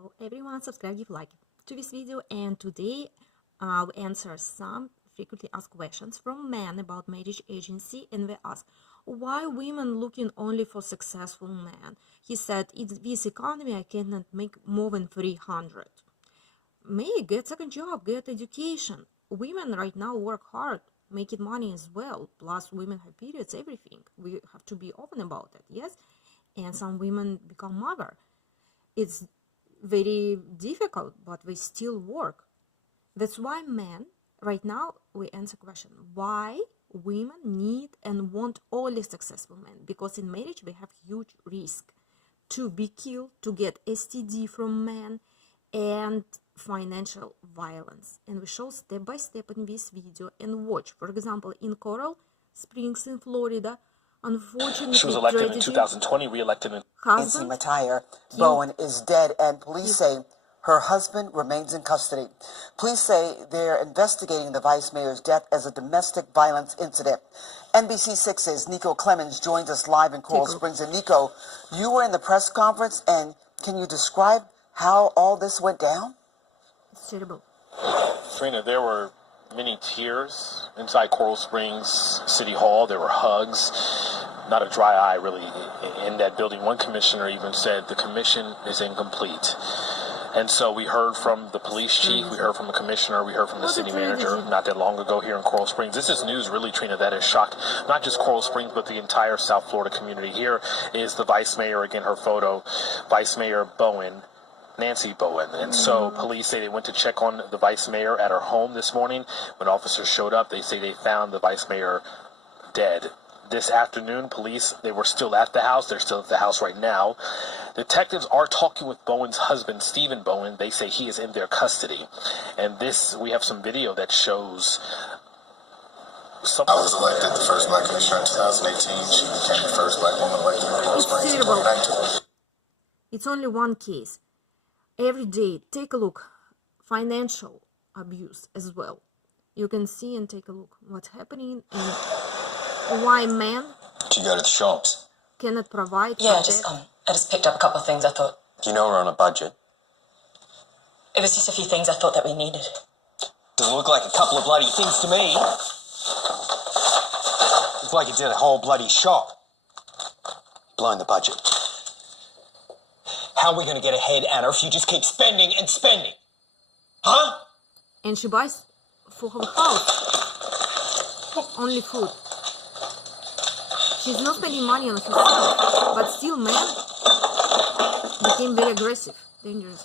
Hello everyone, subscribe, give like to this video, and today we answer some frequently asked questions from men about marriage agency, and we ask why women looking only for successful men. He said, in this economy I cannot make more than 300. May get second job, get education. Women right now work hard, making money as well, plus women have periods, everything. We have to be open about it, yes? And some women become mother. It's very difficult, but we still work. That's why men, right now we answer question, why women need and want only successful men? Because in marriage we have huge risk to be killed, to get STD from men, and financial violence. And we show step by step in this video. And watch, for example, in Coral Springs in Florida, unfortunately, she was elected in 2020, re-elected in Nancy Matire Bowen is dead, and police say her husband remains in custody. Police say they're investigating the vice mayor's death as a domestic violence incident. NBC6's Nico Clemens joins us live in Coral Springs. And Nico, you were in the press conference, and can you describe how all this went down? It's terrible. Trina, there were many tears inside Coral Springs City Hall. There were hugs. Not a dry eye, really, in that building. One commissioner even said the commission is incomplete. And so we heard from the police chief, we heard from the commissioner, we heard from the city manager not that long ago here in Coral Springs. This is news, really, Trina, that has shocked not just Coral Springs, but the entire South Florida community. Here is the vice mayor, again, her photo, Vice Mayor Bowen, Nancy Bowen. And so police say they went to check on the vice mayor at her home this morning. When officers showed up, they say they found the vice mayor dead. This afternoon, police, they were still at the house. They're still at the house right now. Detectives are talking with Bowen's husband, Stephen Bowen. They say he is in their custody. And this, we have some video that shows I was elected the first black commissioner in 2018. She became the first black woman elected in Coral Springs in 2019. It's only one case. Every day, take a look. Financial abuse as well. You can see and take a look what's happening and why men Did you go to the shops? cannot provide. Yeah, I just picked up a couple of things I thought. Do you know we're on a budget? It was just a few things I thought that we needed. Doesn't look like a couple of bloody things to me. Looks like you did a whole bloody shop. Blowing the budget. How are we going to get ahead, Anna, if you just keep spending and spending? Huh? And she buys for her house only food. She's not spending money on herself, but still men became very aggressive, dangerous.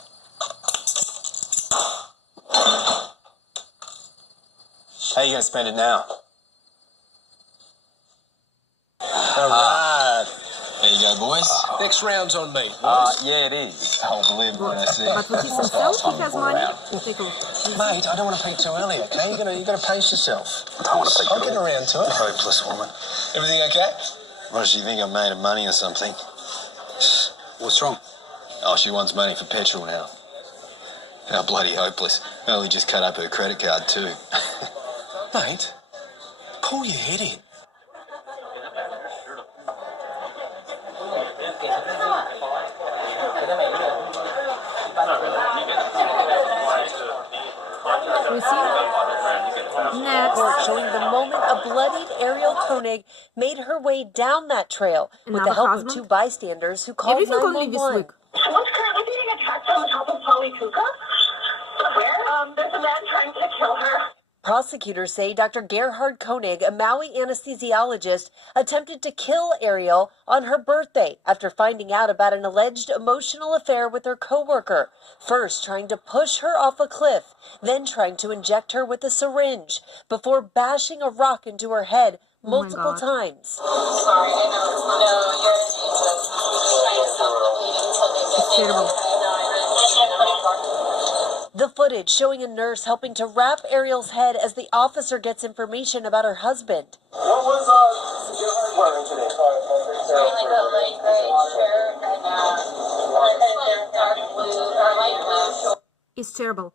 How are you going to spend it now? All right. There you go, boys. Next round's on me, boys. Yeah, it is. I'll believe it when I see it. But for himself, he has money. Take a look. Mate, I don't want to peak too early, okay? You gotta pace yourself. I don't want to peek I'll get around to it. Hopeless woman. Everything okay? What does she think I'm made of money or something? What's wrong? Oh, she wants money for petrol now. How bloody hopeless. Well, we just cut up her credit card too. Mate, pull your head in. We see? Next. Showing the moment a bloodied Ariel Koenig made her way down that trail with the help of two bystanders who called Everything only 911. this week. Someone's currently being attacked on the top of Polytuca. Where? There's a man trying to kill her. Prosecutors say Dr. Gerhard Koenig, a Maui anesthesiologist, attempted to kill Ariel on her birthday after finding out about an alleged emotional affair with her coworker. First trying to push her off a cliff, then trying to inject her with a syringe, before bashing a rock into her head multiple times. Sorry, I know. It's terrible. The footage showing a nurse helping to wrap Ariel's head as the officer gets information about her husband. What was wearing today? Wearing like a light gray shirt and dark blue or light blue shorts. It's terrible.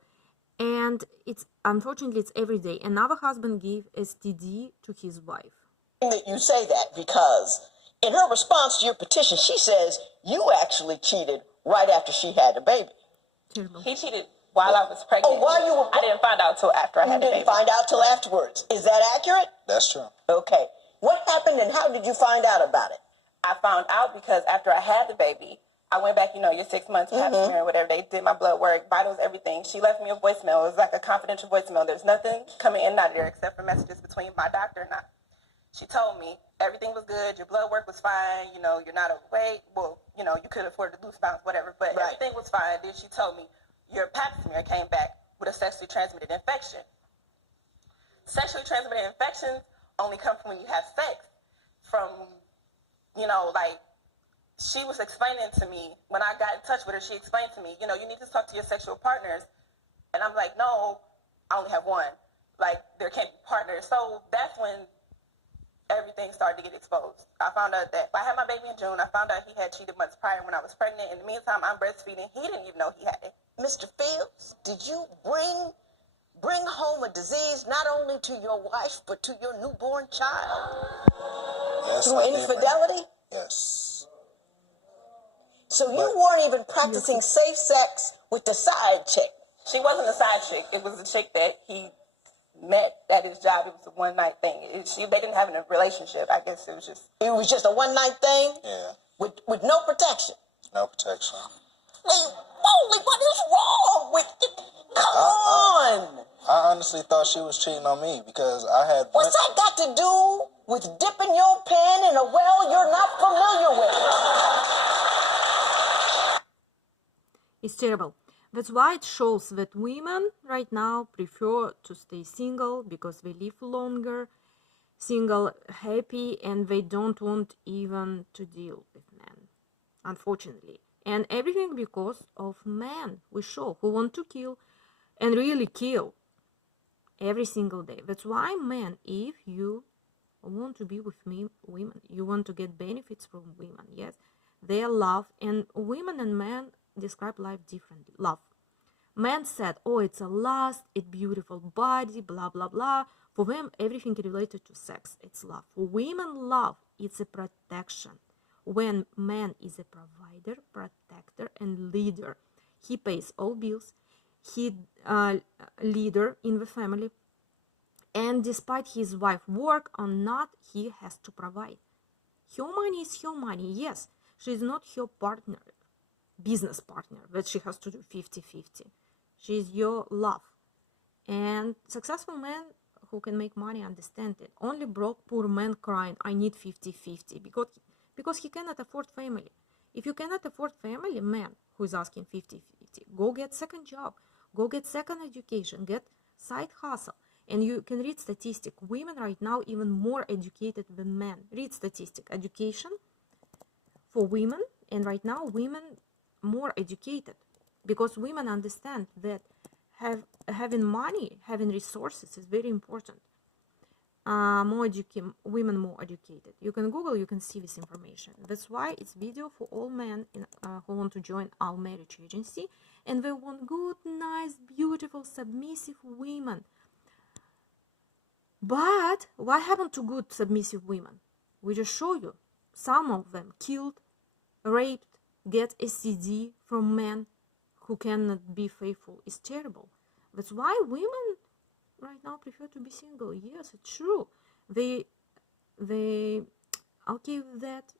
And it's unfortunately it's every day. Another husband gave STD to his wife. That you say that because in her response to your petition, she says you actually cheated right after she had the baby. Terrible. He cheated while I was pregnant. Oh, while you were... I didn't find out till after I had the baby. You didn't find out till afterwards. Is that accurate? That's true. Okay. What happened and how did you find out about it? I found out because after I had the baby, I went back, you know, your 6 months, pap smear, whatever. They did my blood work, vitals, everything. She left me a voicemail. It was like a confidential voicemail. There's nothing coming in and out of there except for messages between my doctor and I. She told me everything was good. Your blood work was fine. You know, you're not overweight. Well, you know, you could afford to lose pounds, whatever. But everything was fine. Then she told me your pap smear came back with a sexually transmitted infection. Sexually transmitted infections only come from when you have sex. From, you know, like, she was explaining to me, when I got in touch with her, she explained to me, you know, you need to talk to your sexual partners. And I'm like, no, I only have one. Like, there can't be partners. So that's when everything started to get exposed. I found out that I had my baby in June. I found out he had cheated months prior when I was pregnant. In the meantime, I'm breastfeeding. He didn't even know he had it. Mr. Fields, did you bring home a disease not only to your wife, but to your newborn child? Yes, through infidelity? Yes. So you weren't even practicing safe sex with the side chick? She wasn't a side chick. It was a chick that he met at his job. It was a one-night thing. They didn't have a relationship. I guess it was just... It was just a one-night thing? Yeah. With no protection? No protection. Holy, what is wrong with it? Come on! I honestly thought she was cheating on me because I had... What's that got to do with dipping your pen in a well you're not familiar with? It's terrible. That's why it shows that women right now prefer to stay single because they live longer, single, happy, and they don't want even to deal with men, unfortunately. And everything because of men we show who want to kill and really kill every single day. That's why men, if you want to be with me, women, you want to get benefits from women, yes, their love, and women and men describe life differently. Love. Men said, oh, it's a lust, it's beautiful body, blah, blah, blah. For them, everything related to sex, it's love. For women, love, it's a protection. When man is a provider, protector, and leader, he pays all bills, he leader in the family, and despite his wife work or not, he has to provide. Her money is her money, yes. She's not her partner, business partner, that she has to do 50-50. She's your love. And successful men who can make money understand it. Only broke poor man crying, I need 50-50, because he cannot afford family. If you cannot afford family, man who is asking 50-50, go get second job, go get second education, get side hustle. And you can read statistic. Women right now even more educated than men. Read statistic. Education for women, and right now women more educated because women understand that having money, having resources is very important. Women more educated. You can Google, you can see this information. That's why it's video for all men who want to join our marriage agency, and they want good, nice, beautiful, submissive women. But what happened to good, submissive women? We just show you. Some of them killed, raped, get STD from men who cannot be faithful. It's terrible. That's why women right now prefer to be single. Yes, it's true. They okay with that.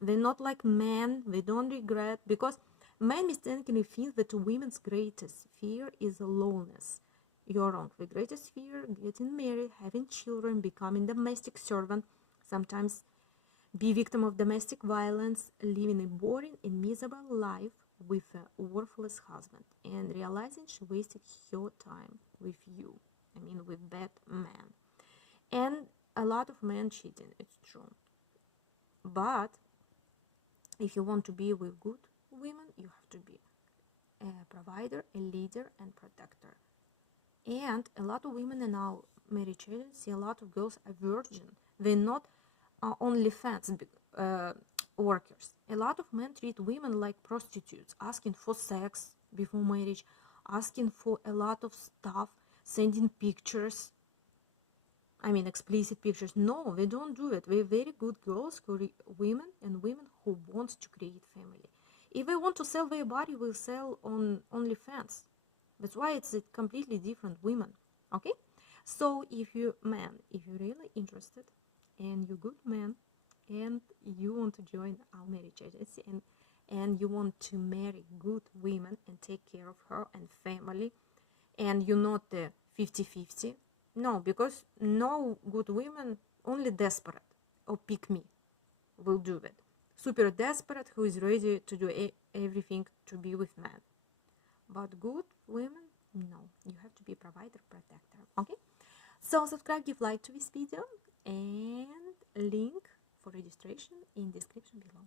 They're not like men. They don't regret, because men mistakenly think that women's greatest fear is aloneness. You're wrong. The greatest fear, getting married, having children, becoming domestic servant, sometimes be victim of domestic violence, living a boring and miserable life with a worthless husband, and realizing she wasted her time with you. I mean, with that man. And a lot of men cheating, it's true. But if you want to be with good women, you have to be a provider, a leader, and protector. And a lot of women in our marriage agency, a lot of girls are virgin. They're not OnlyFans workers. A lot of men treat women like prostitutes, asking for sex before marriage, asking for a lot of stuff, sending pictures. I mean, explicit pictures. No, they don't do it. They're very good girls, women, and women who want to create family. If they want to sell their body, will sell on OnlyFans. That's why it's a completely different women. Okay? So if you're really interested and you're good man and you want to join our marriage agency and you want to marry good women and take care of her and family, and you're not 50-50, no, because no good women, only desperate or pick me will do that. Super desperate who is ready to do everything to be with men. But good women, no, you have to be provider, protector. Okay, so subscribe, give like to this video, and link for registration in description below.